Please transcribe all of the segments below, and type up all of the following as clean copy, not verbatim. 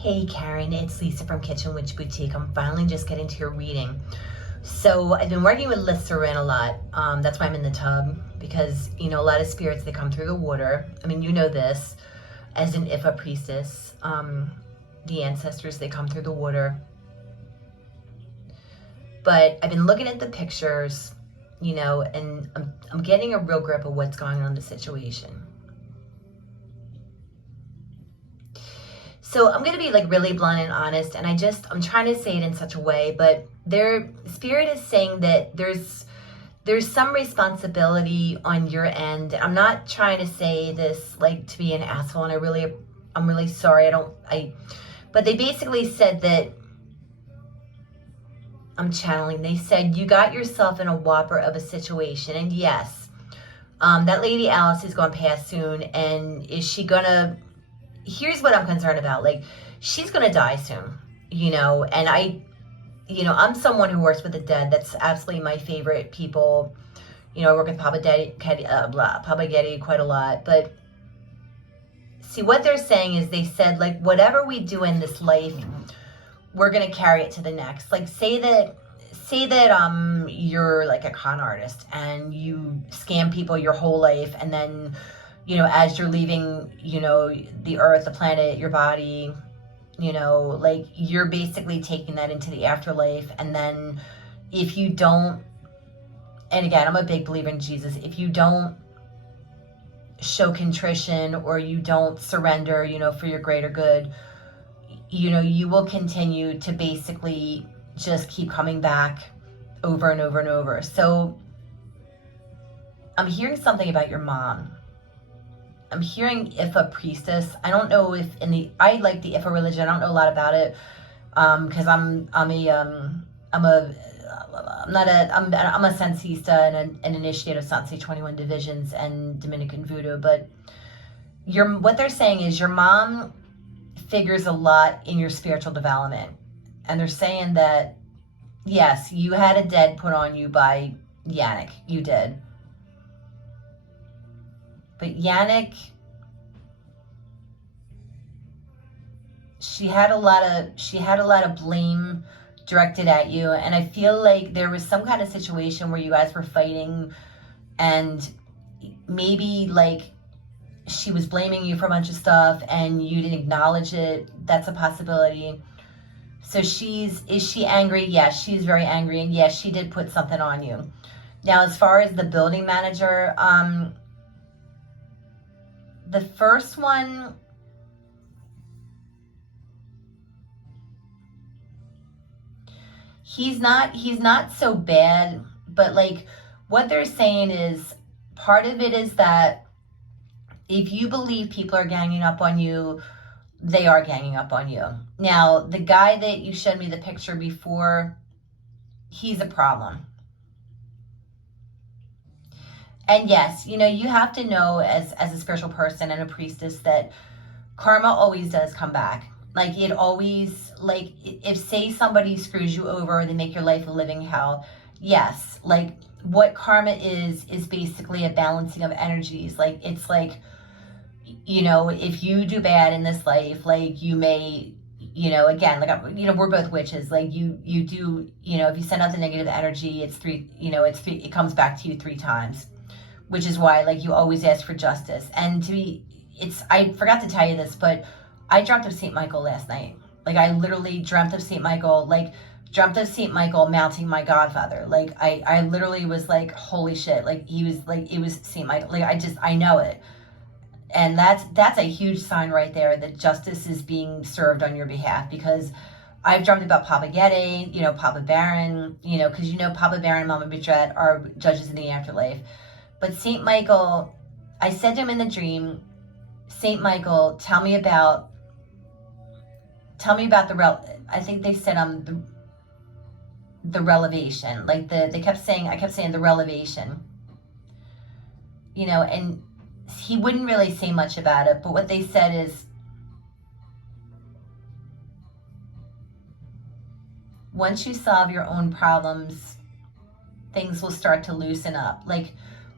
Hey Karen, it's Lisa from Kitchen Witch Boutique. I'm finally just getting to your reading. So I've been working with Listerine a lot. That's why I'm in the tub, because a lot of spirits, they come through the water. I mean, you know this as an Ifa priestess. The ancestors, they come through the water. But I've been looking at the pictures, and I'm getting a real grip of what's going on in the situation. So I'm going to be like really blunt and honest, and I'm trying to say it in such a way, but their spirit is saying that there's some responsibility on your end. I'm not trying to say this like to be an asshole, and I'm really sorry. But they basically said that, I'm channeling, they said you got yourself in a whopper of a situation, and yes, that lady Alice is going to pass soon, and is she gonna, here's what I'm concerned about. Like, she's going to die soon, and I'm someone who works with the dead. That's absolutely my favorite people. I work with Papa Getty quite a lot. But see, what they're saying is, they said, like, whatever we do in this life, we're going to carry it to the next. Like, say that you're like a con artist and you scam people your whole life, and then as you're leaving, the earth, the planet, your body, like, you're basically taking that into the afterlife. And then if you don't, and again, I'm a big believer in Jesus, if you don't show contrition, or you don't surrender, for your greater good, you will continue to basically just keep coming back over and over and over. So I'm hearing something about your mom. I'm hearing Ifa priestess. I don't know if I like the Ifa religion. I don't know a lot about it, because I'm a Sensista and an initiate of Sanse 21 divisions and Dominican voodoo. But what they're saying is your mom figures a lot in your spiritual development, and they're saying that yes, you had a dead put on you by Yannick. You did. But Yannick, she had a lot of blame directed at you, and I feel like there was some kind of situation where you guys were fighting, and maybe like she was blaming you for a bunch of stuff and you didn't acknowledge it. That's a possibility. So is she angry? Yes, she's very angry, and yes, she did put something on you. Now, as far as the building manager, the first one, he's not so bad, but like what they're saying is, part of it is that if you believe people are ganging up on you, they are ganging up on you. Now, the guy that you showed me the picture before, he's a problem. And yes, you have to know as a spiritual person and a priestess that karma always does come back. Like, it always, like, if say somebody screws you over, they make your life a living hell. Yes, like what karma is basically a balancing of energies. Like, it's like, if you do bad in this life, like you may, again, like, we're both witches. Like you do, if you send out the negative energy, it comes back to you 3 times. Which is why, like, you always ask for justice. And I forgot to tell you this, but I dreamt of St. Michael last night. Like, I literally dreamt of St. Michael, mounting my godfather. Like, I literally was like, holy shit. Like, it was St. Michael. Like, I know it. And that's a huge sign right there that justice is being served on your behalf, because I've dreamt about Papa Getty, Papa Baron, because Papa Baron and Mama Bidret are judges in the afterlife. But St. Michael, I said to him in the dream, St. Michael, tell me about I think they said the relevation. Like I kept saying the relevation. And he wouldn't really say much about it, but what they said is, once you solve your own problems, things will start to loosen up. Like,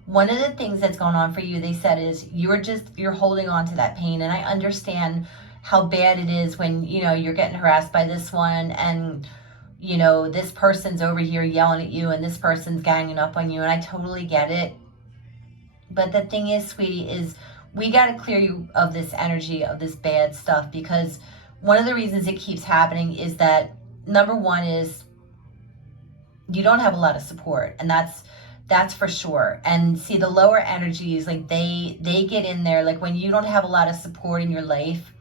one of the things that's going on for you, they said, is you're holding on to that pain. And I understand how bad it is when, you know, you're getting harassed by this one, and, you know, this person's over here yelling at you and this person's ganging up on you, and I totally get it. But the thing is, sweetie, is we got to clear you of this energy, of this bad stuff, because one of the reasons it keeps happening is that, number one is you don't have a lot of support, and that's for sure. And see, the lower energies, like they get in there, like when you don't have a lot of support in your life.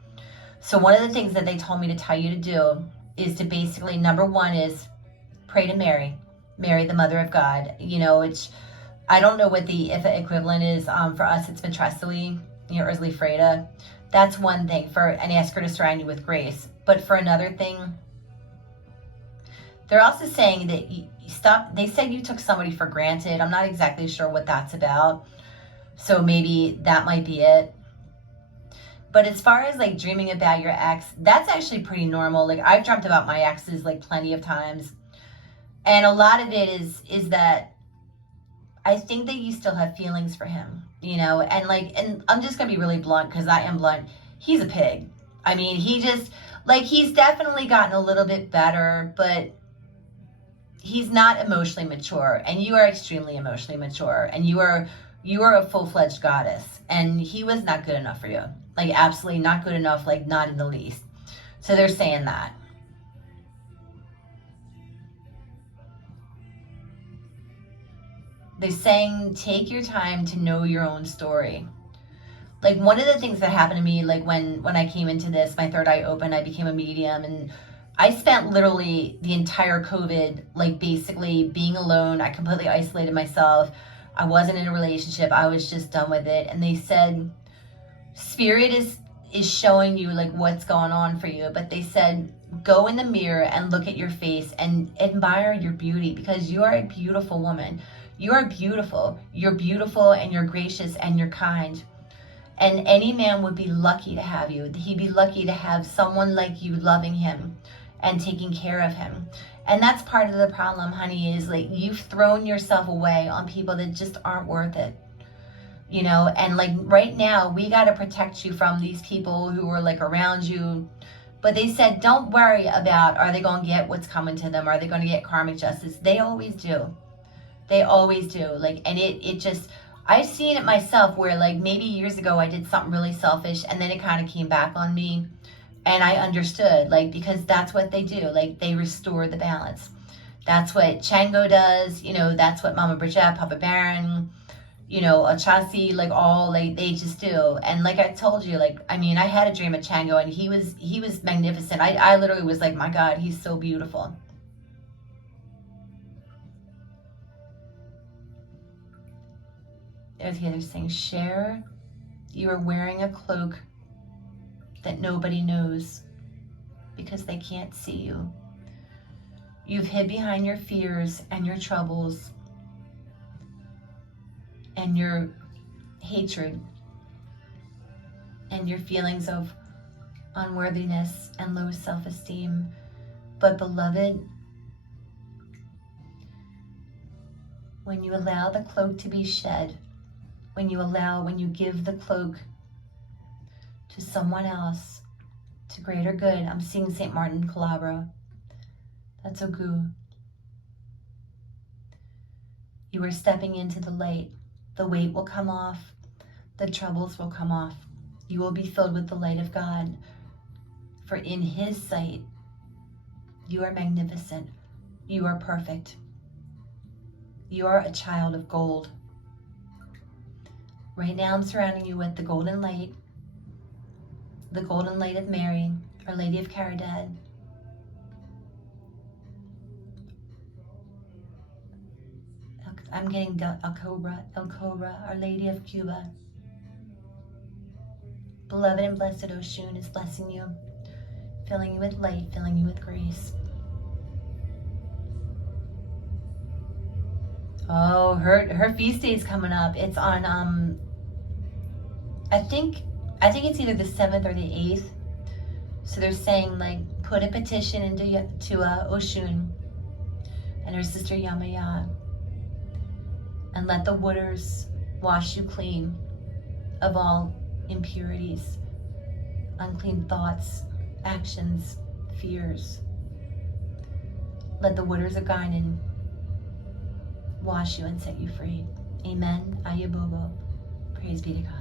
So one of the things that they told me to tell you to do is to basically, number one is pray to Mary, the Mother of God. You know, it's, I don't know what the Ifa equivalent is. For us, it's Matressili, you know, Ursula Freda. That's one thing, and ask her to surround you with grace. But for another thing, they're also saying that you stop. They said you took somebody for granted. I'm not exactly sure what that's about. So maybe that might be it. But as far as like dreaming about your ex, that's actually pretty normal. Like I've dreamt about my exes like plenty of times. And a lot of it is that I think that you still have feelings for him, you know, and I'm just gonna be really blunt, because I am blunt. He's a pig. I mean, he's definitely gotten a little bit better, but he's not emotionally mature, and you are extremely emotionally mature, and you are a full-fledged goddess, and he was not good enough for you. Like absolutely not good enough, like not in the least. So they're saying that. They're saying take your time to know your own story. Like one of the things that happened to me, like when I came into this, my third eye opened, I became a medium, and I spent literally the entire COVID, like basically being alone. I completely isolated myself. I wasn't in a relationship. I was just done with it. And they said, Spirit is showing you like what's going on for you. But they said, go in the mirror and look at your face and admire your beauty, because you are a beautiful woman. You are beautiful. You're beautiful, and you're gracious, and you're kind. And any man would be lucky to have you. He'd be lucky to have someone like you loving him and taking care of him. And that's part of the problem, honey, is like you've thrown yourself away on people that just aren't worth it. You know, and like right now, we got to protect you from these people who are like around you. But they said, don't worry about, are they going to get what's coming to them? Are they going to get karmic justice? They always do. They always do. Like, and it just, I've seen it myself where like maybe years ago I did something really selfish, and then it kind of came back on me, and I understood, like, because that's what they do. Like they restore the balance. That's what Chango does. You know, that's what Mama Bridget, Papa Baron, you know, Achasi, like all, like they just do. And like I told you, like, I mean, I had a dream of Chango, and he was magnificent. I literally was like, my God, he's so beautiful. There's the other thing. Share, you are wearing a cloak that nobody knows because they can't see you. You've hid behind your fears and your troubles and your hatred and your feelings of unworthiness and low self-esteem. But beloved, when you allow the cloak to be shed, when you give the cloak to someone else, to greater good. I'm seeing St. Martin Calabro. That's Ogu. You are stepping into the light. The weight will come off. The troubles will come off. You will be filled with the light of God. For in His sight, you are magnificent. You are perfect. You are a child of gold. Right now I'm surrounding you with the golden light of Mary, Our Lady of Caridad. I'm getting El Cobra, Our Lady of Cuba. Beloved and blessed Oshun is blessing you, filling you with light, filling you with grace. Oh, her feast day is coming up. It's on I think it's either the 7th or the 8th. So they're saying, like, put a petition into Oshun and her sister Yemaya, and let the waters wash you clean of all impurities, unclean thoughts, actions, fears. Let the waters of Garden wash you and set you free. Amen. Ayabobo. Praise be to God.